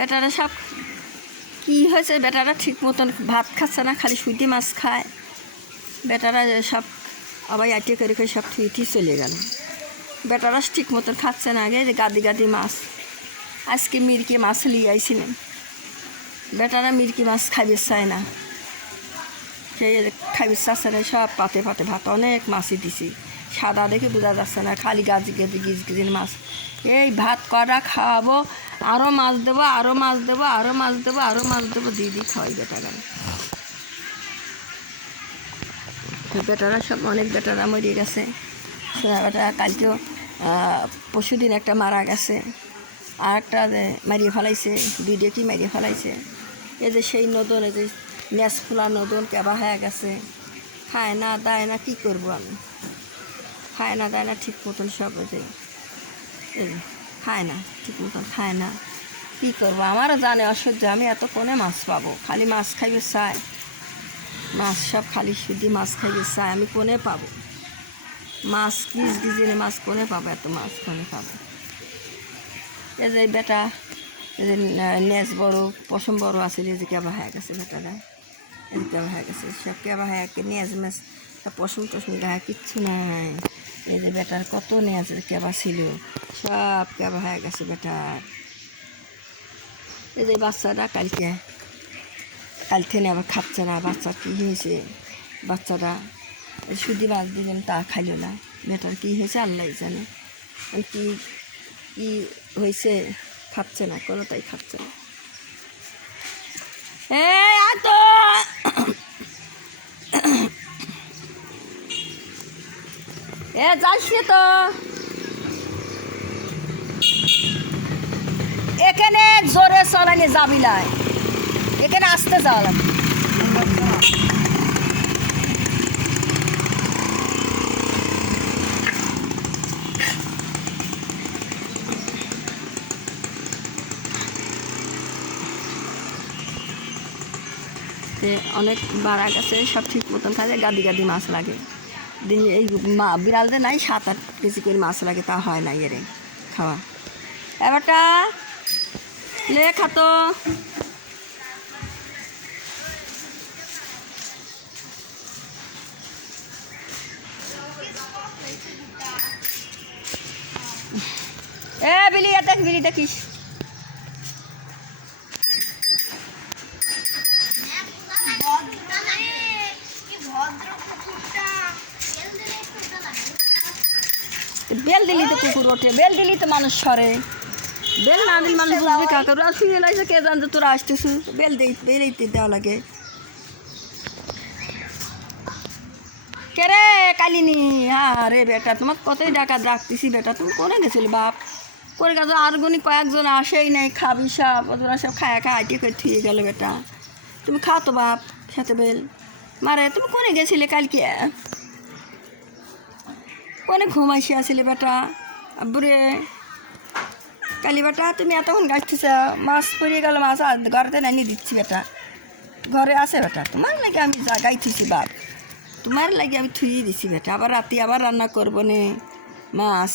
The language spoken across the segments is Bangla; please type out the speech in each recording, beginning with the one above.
বেটারা সব কি হয়েছে? বেটারা ঠিক মতন ভাত খাচ্ছে না, খালি সুইটি মাছ খায়। বেটারা সব আবার আটিয়ে করে করে সব থুই থুই চলে গেল। বেটারা ঠিক মতন খাচ্ছে না আগে, যে গাদি গাদি মাছ। আজকে মিরকি মাছ লিয়ে আইছিলেন। বেটারা মিরকি মাছ খাইবে চায় না। সেই খাইবে চাচ্ছে না, সব পাতে পাতে ভাত, অনেক মাছই দিছি। সাদা দেখে বোঝা যাচ্ছে না, খালি গাছ গেঁদে গিজ গিজির মাছ। এই ভাত কটা খাওয়াবো আরও মাছ দেবো আরও মাছ দেবো আরও মাছ দেবো আরও মাছ দেবো দিয়ে খাওয়াই বেটারা। বেটারা সব, অনেক বেটারা মরে গেছে। বেটা কালকেও পরশু দিন একটা মারা গেছে। আর একটা মারিয়ে ফেলাইছে, দুইটা কি মারিয়ে ফেলাইছে? এই যে সেই নদন এই যে ন্যাস ফুলা নদন কেবা হয়ে গেছে। খায় না, দায় না, কী করব আমি? খায় না, দেয় না, ঠিক মতন সব যে খায় না, ঠিক মতন খায় না। কী করব? আমারও জানে অসহ্য, আমি এত কোনে মাছ পাবো। খালি মাছ খাইবে চায়। মাছ সব খালি শুধু মাছ খাইবে চায়, আমি কোনে পাবো? মাছ গিজ গিজিনে মাছ কোনে পাবো? এত মাছ কোনে পাবো? এই যে বেটা যে নেজ বড়, পশম বড় আছে যে কেবা হয়ে গেছে বেটারা। এই কেবা গেছে সব কেবা হয়ে নেজ মেজ পশম টশম গায়ে কিচ্ছু নাই। এই যে বেটার কত নেজ কেবা ছিল সব কেবা হয়ে গেছে বেটার এই যে বাচ্চাটা কালকে কাল থেকে আবার খাচ্ছে না, বাচ্চা কী হয়েছে? বাচ্চাটা সুদি মাছ দিলেন তা খাইল না। বেটার কী হয়েছে আল্লাহ জানে। কি কি হয়েছে খাচ্ছে না কোনোটাই খাচ্ছে না। এই আয় তো এ, যাস তো। এখানে জোরে চলানি যাবি নাই এখানে আসতে যাওয়া অনেক বাড়া গেছে, সব ঠিক মতন থাকে, গাদি গাদি মাছ লাগে। দিন এই মা, বিড়ালদের নাই, সাত আট কেজি করে মাছ লাগে, তা হয় না এরে খাওয়া। এবারটা লে খাতো এ, বিলি, এটা বিলি দেখিস বেল দিলি তো কুকুর ওঠে, বেল দিলি তো মানুষ সরে। বেল না দিলে মানুষ বুঝবে কাকা ওরা শুয়ে লাগছে কে জানতো তোরা আসতেছ। বেল দেই বেলেই দেওয়া লাগে। কে রে কালিনি? হ্যাঁ রে বেটা তোমার কতই ডাকা ডাকতেছি বেটা, তুমি করে গেছিল বাপ? করে গেছো আর গুনি কয়েকজন আসেই নাই, খাবি সব ওরা সব খায়া খা আইটি করে থুয়ে গেল বেটা। তুমি খাও তো বাপ, খেতে বেল। মারে, তুমি কোনে গেছিলে কালকে? কোনে ঘুমাইছি আসলে বেটা। আব্বুরে, কালি বেটা, তুমি এতক্ষণ গাইতেছ মাছ পড়িয়ে গেল, মাছ ঘরেতে নাইনি দিচ্ছি বেটা। ঘরে আছে বেটা, তোমার লাগে আমি গাইতেছি বাপ তোমার লাগে আমি থুয়ে দিছি বেটা, আবার রাতে আবার রান্না করব নে মাছ।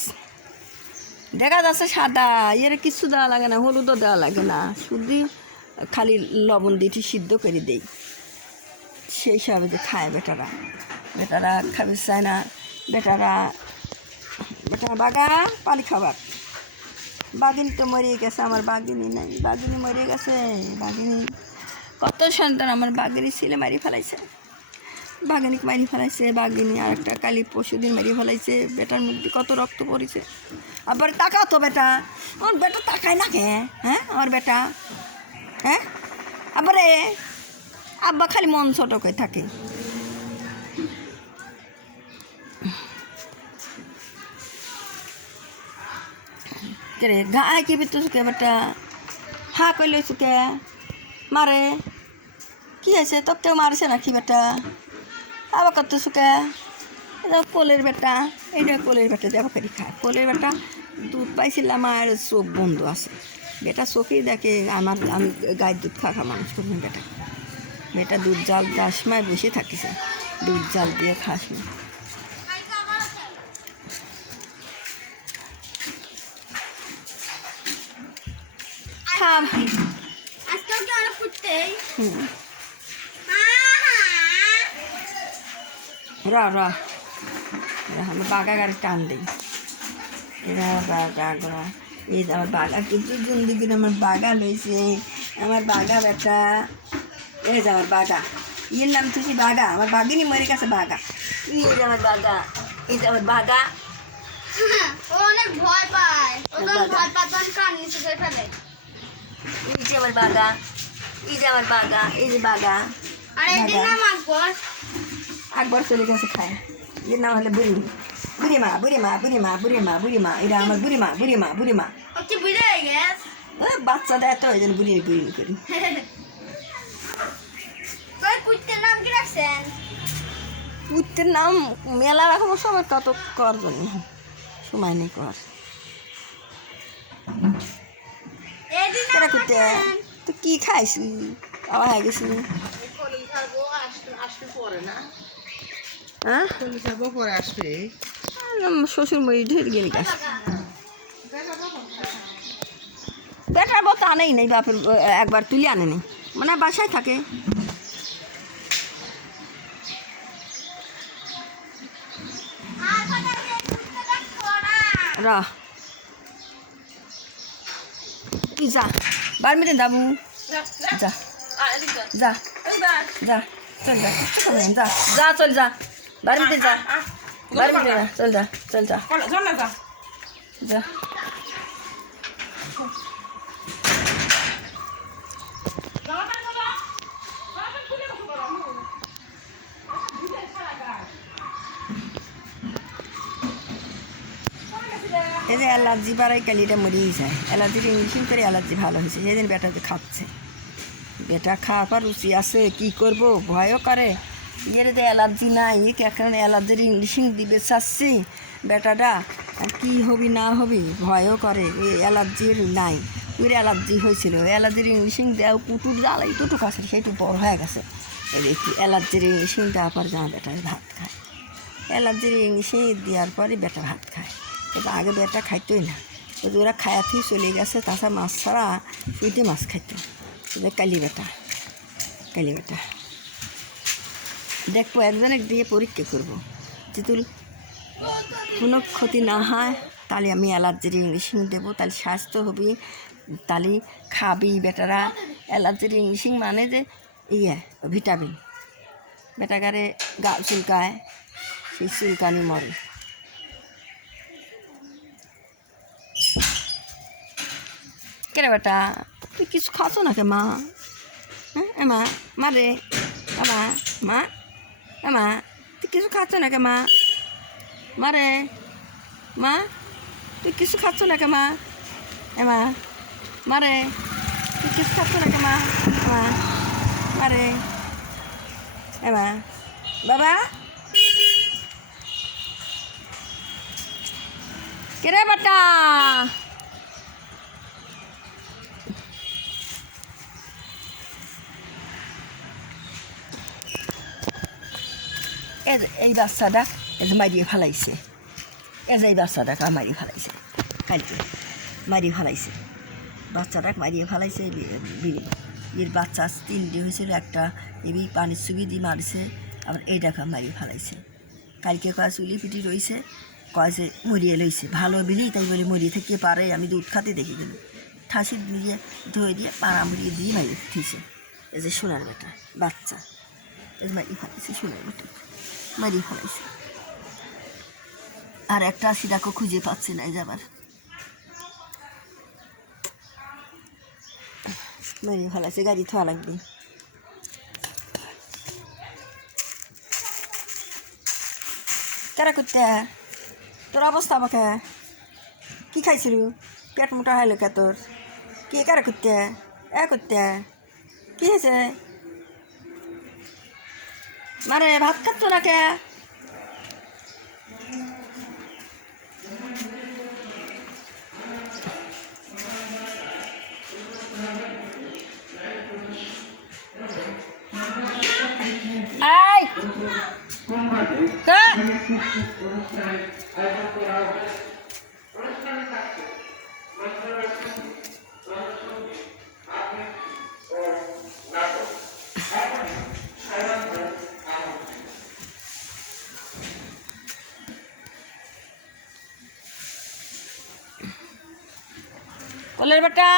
দেখা যাচ্ছে সাদা, এর কিছু দেওয়া লাগে না, হলুদও দেওয়া লাগে না শুধু খালি লবণ দিয়ে সিদ্ধ করে দেই। সেই হিসাবে যে খায় বেটারা। বেটারা খাবি চায় না। বেটারা বেটারা বাগা, পানি খাবার। বাঘিনী তো মরিয়ে গেছে, আমার বাঘিনী নাই। বাঘিনী মরিয়ে গেছে, বাঘিনী কত সন্তান আমার বাঘিনী ছিলে মারি ফেলাইছে। বাঘিনী মারি ফেলাইছে, বাঘিনী আর একটা কালি পশুদিন মারিয়ে ফেলাইছে, বেটার মধ্যে কত রক্ত পড়েছে। আবার তাকাও তো বেটা, আমার বেটা তাকায় না কে? হ্যাঁ আমার বেটা হ্যাঁ? আবার, আব্বা খালি মন ছোট থাকে। কে গায়ে কি বিতু সুকে বেটা। হা কইলে সুকে মারে। কি আছে তোকে মারছে নাকি বেটা? আবার কত সুকে এটা কোলের বেটা। এইটা কোলের বেটা যাব করি খায় কোলের বেটা, দুধ পাইছিলাম আর চোখ বন্ধ আছে। বেটা চোখেই দেখে আমার, আমি গায়ের দুধ খা মানুষ করবেন বেটা। বেটা দুধ জাল যার সময় বসে থাকিছে। দুধ জাল দিয়ে খাস না খা আসতেই হুম আহা! র র আমি বাগা গাড়ি টান দিই এরা বাগা গা এই যে আমার বাগা কিন্তু জিন্দিগির আমার বাগা লইছে আমার বাগা বেটা এই যে আমার বাগা ইয়ের নাম তুই বাগা আমার বাগিনী মরে গেছে বাগা এই যে আমার বাগা এই যে আমার বাগা ও অনেক ভয় পায় ও তো বাবা। ভয় পায় তখন কান নিচে করে ফেলে এই যে আমার বাগা এই যে আমার বাগা এই যে বাগা আকবর চলে গেছে খায়। এর নাম হলে বুড়ি। বুড়ি মা বুড়ি মা বুড়ি মা বুড়ি মা বুড়ি মা এটা আমার বুড়ি মা বুড়ি মা বুড়ি মা ও কি বুঝে গেছ। ও বাচ্চা দেয় তো ওই জন্য বুড়ি বুড়ি করি। পুত্রের নাম মেলা রাখব সময় তত কর জন্য। সময় নেই কর করতে তুই কি খাইছি আবার হয়ে গেছি। হ্যাঁ? শ্বশুর মই ঢের গেলে গেছে। বেটার তো আনেই নেই, বাপের একবার তুলে আনে নেই। মানে বাসায় থাকে। র। তুই যা। বার মিটে যাব যা যা যা চল যা যা যা চল যা বার মিটে যা বার মিটে যা চল যা চল যা যা যে অ্যালার্জি বাড়াই কালিটা মরেই যায়। অ্যালার্জির ইঞ্জেকশন করে অ্যালার্জি ভালো হয়েছে সেদিন বেটা তো খাচ্ছে। বেটা খাওয়ার পর রুচি আছে, কি করব? ভয়ও করে। ইয়ের যে অ্যালার্জি নাই এখন অ্যালার্জির ইঞ্জেকশন দিবে চাচ্ছি। বেটাটা কি হবি না হবি, ভয়ও করে এই অ্যালার্জির নাই। ওর অ্যালার্জি হয়েছিল অ্যালার্জির ইঞ্জেকশন দেওয়া কুটুর জ্বালাই, টুটু খাচ্ছে, সেইটু বড় হয়ে গেছে। একটু অ্যালার্জির ইঞ্জেকশন দেওয়ার পর যা বেটা ভাত খায়। অ্যালার্জির ইংলিশে দেওয়ার পরে বেটা ভাত খায়। কিন্তু আগে বেটা খাইতোই না। কিন্তু ওরা খায়াতেই চলে গেছে, তাছাড়া মাছ ছাড়া শুইতে মাছ খাইতো। ওদের কালি বেটা কালি বেটা। দেখব একজনে দিয়ে পরীক্ষা করব। যেতুল কোনো ক্ষতি না হয়, তাহলে আমি অ্যালার্জির ইংলিশিং দেবো, তাহলে স্বাস্থ্য হবি, তাহলে খাবি বেটারা। অ্যালার্জির ইংলিশিং মানে যে ইয়ে ভিটামিন। বেটাকারে গা চুলকায়, সেই চুলকানি মরে। কেরে বেটা তুই কিছু খাচ্ছ না কে মা? হ্যাঁ? মা মা রে। মা মা। মা, তুই কিছু খাচ্ছ না কে মা? মা রে। মা, তুই কিছু খাচ্ছ না কে মা? এ মা রে। তুই কিছু খাচ্ছ না কে মা মা মা রে। এ মা, বাবা। কেরে বেটা এই বাচ্চাটা যে মারিয়ে ফেলাইছে যে এই বাচ্চাটাকে মারিয়ে ফেলাইছে কালকে মারিয়ে ফেলাইছে বাচ্চাটাকে মারিয়ে ফেলাইছে এর বাচ্চা তিনটে হয়েছিল একটা এবি পানির ছবি দিয়ে মারছে আবার এই এইটাকে মারিয়ে ফেলাইছে কালকে কয় চুলি পিটি রয়েছে কয় যে মরিয়ে লইছে ভালো বিলি তাই বলে মরিয়ে থেকে পারে আমি দুধ খাতে দেখি গেল ঠাসি দিয়ে ধুয়ে দিয়ে পাড়া মুড়িয়ে দিয়ে মারিয়ে উঠিছে এই যে সোনার বেটা বাচ্চা এই মারিয়ে ফেলাইছে সোনার বেটা মারিয়ে ফেলাইছে। আর একটা সিরাকও খুঁজে পাচ্ছে না যাবার মারিয়ে ফেলাইছে, গাড়ি থোয়া লাগবে। কারা করতে? তোর অবস্থা আমাকে। কি খাইছিল পেট মোটা হইল কে তোর? কি কারা করতে? এ করতে? কি হয়েছে মারে ভাত খাচ্ছ না কে এই হ্যাঁ কলের বেটা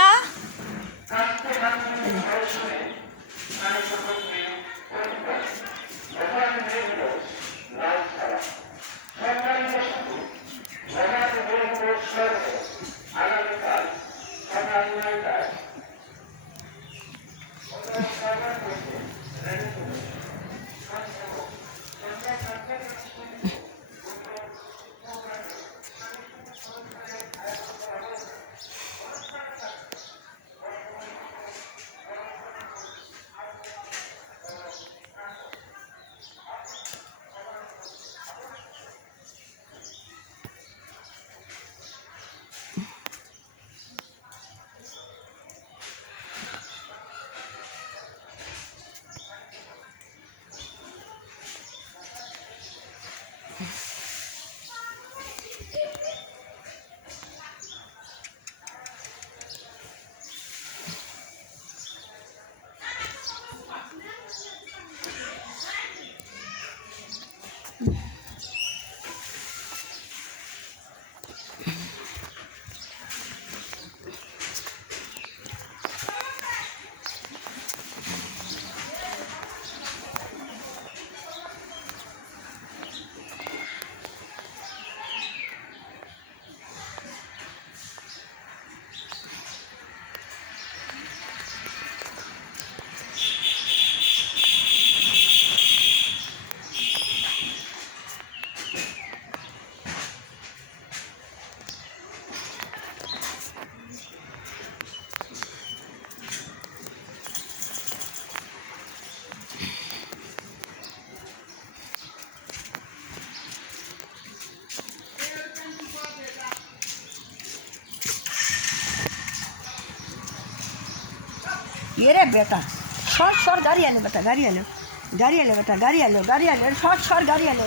ઘેરે બેટા સર સર ગાડી આલે બેટા, ગાડી આલે. ગાડી આલે બેટા, ગાડી આલે ગાડી આલે. સર સર ગાડી આલે.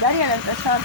ગાડી આલે સર